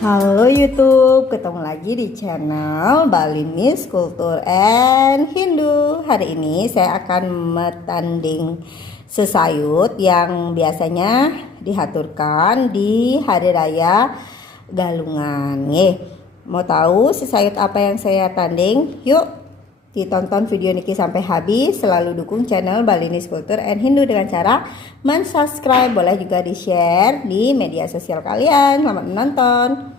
Halo YouTube, ketemu lagi di channel Balinese Culture and Hindu. Hari ini saya akan metanding sesayut yang biasanya dihaturkan di Hari Raya Galungan. Mau tahu sesayut apa yang saya tanding? Yuk ditonton video Niki sampai habis. Selalu dukung channel Balinese Culture and Hindu dengan cara subscribe, boleh juga di share di media sosial kalian. Selamat menonton.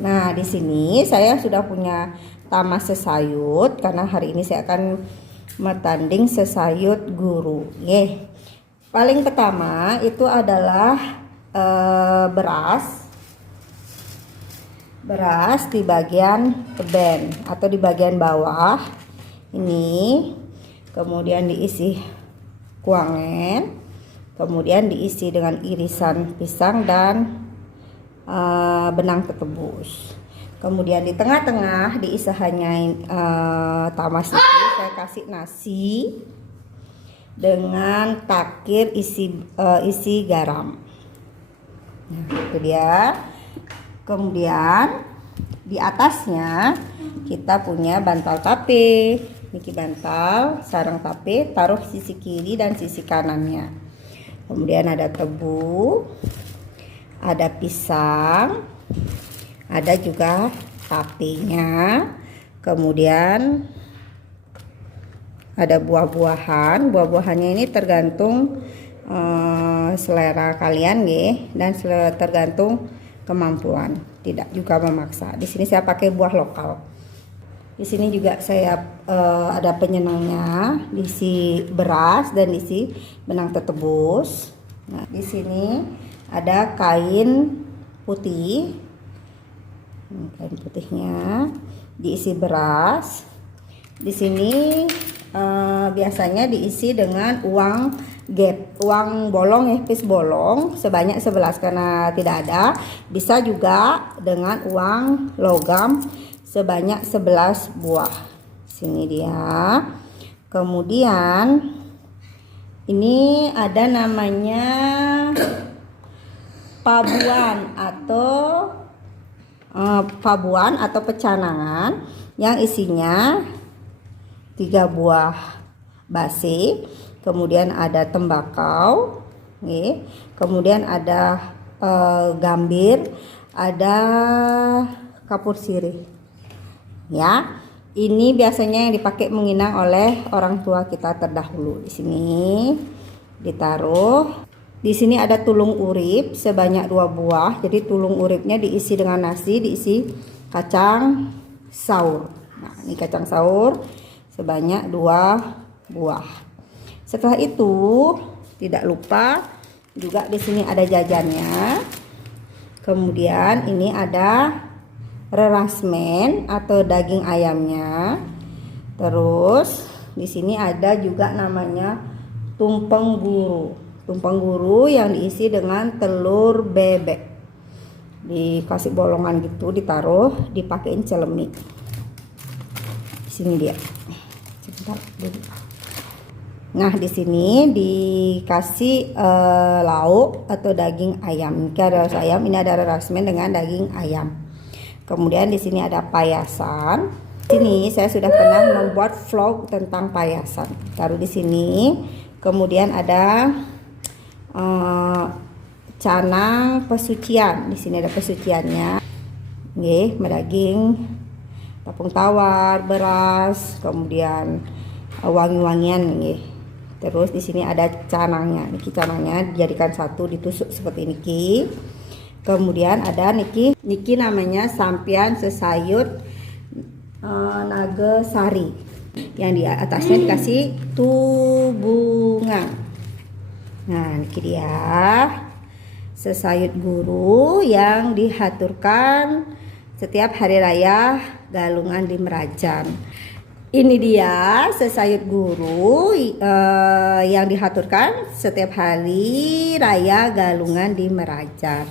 Nah, di sini saya sudah punya tamas sesayut karena hari ini saya akan metanding sesayut guru. Paling pertama itu adalah beras di bagian teben atau di bagian bawah ini, kemudian diisi kuangen, kemudian diisi dengan irisan pisang dan benang tetebus. Kemudian di tengah-tengah diisi hanya tamas itu saya kasih nasi dengan takir isi garam. Nah, itu dia. Kemudian di atasnya kita punya bantal tape. Niki bantal sarang tape, taruh sisi kiri dan sisi kanannya. Kemudian ada tebu, ada pisang, ada juga tapenya. Kemudian ada buah-buahan. Buah-buahannya ini tergantung selera kalian dan tergantung kemampuan, tidak juga memaksa. Di sini saya pakai buah lokal. Di sini juga saya ada penyenangnya, diisi beras dan diisi benang tetebus. Nah, di sini ada kain putih. Kain putihnya diisi beras. Di sini biasanya diisi dengan uang bolong, pis bolong sebanyak 11 karena tidak ada. Bisa juga dengan uang logam sebanyak 11 buah. Sini dia. Kemudian ini ada namanya pabuan atau pecanangan yang isinya 3 buah basi, kemudian ada tembakau, kemudian ada gambir, ada kapur sirih. Ya, ini biasanya yang dipakai menginang oleh orang tua kita terdahulu. Di sini ditaruh. Di sini ada tulung urip sebanyak 2 buah. Jadi tulung uripnya diisi dengan nasi, diisi kacang saur. Nah, ini kacang saur sebanyak 2 buah. Setelah itu tidak lupa juga di sini ada jajannya. Kemudian ini ada rerasmen atau daging ayamnya. Terus di sini ada juga namanya tumpeng guru. Tumpeng guru yang diisi dengan telur bebek. Dikasih bolongan gitu, ditaruh, dipakein celemik. Di sini dia. Sebentar dulu. Nah, di sini dikasih lauk atau daging ayam. Ini ada ayam, ini ada rasmen dengan daging ayam. Kemudian di sini ada payasan. Sini saya sudah pernah membuat vlog tentang payasan. Taruh di sini. Kemudian ada canang pesucian. Di sini ada pesuciannya. Daging tepung tawar, beras, kemudian wangi-wangian. Terus di sini ada canangnya. Niki canangnya dijadikan satu, ditusuk seperti niki. Kemudian ada niki namanya sampian sesayut nagasari. Yang di atasnya dikasih tubungan. Nah, niki dia sesayut guru yang dihaturkan setiap hari raya Galungan di Merajan. Ini dia sesayut guru yang dihaturkan setiap hari raya Galungan di Merajan.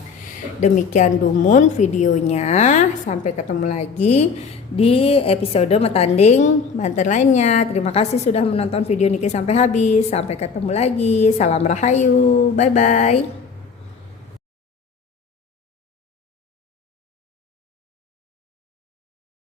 Demikian dumun videonya. Sampai ketemu lagi di episode Metanding Banten lainnya. Terima kasih sudah menonton video Niki sampai habis. Sampai ketemu lagi. Salam Rahayu. Bye bye.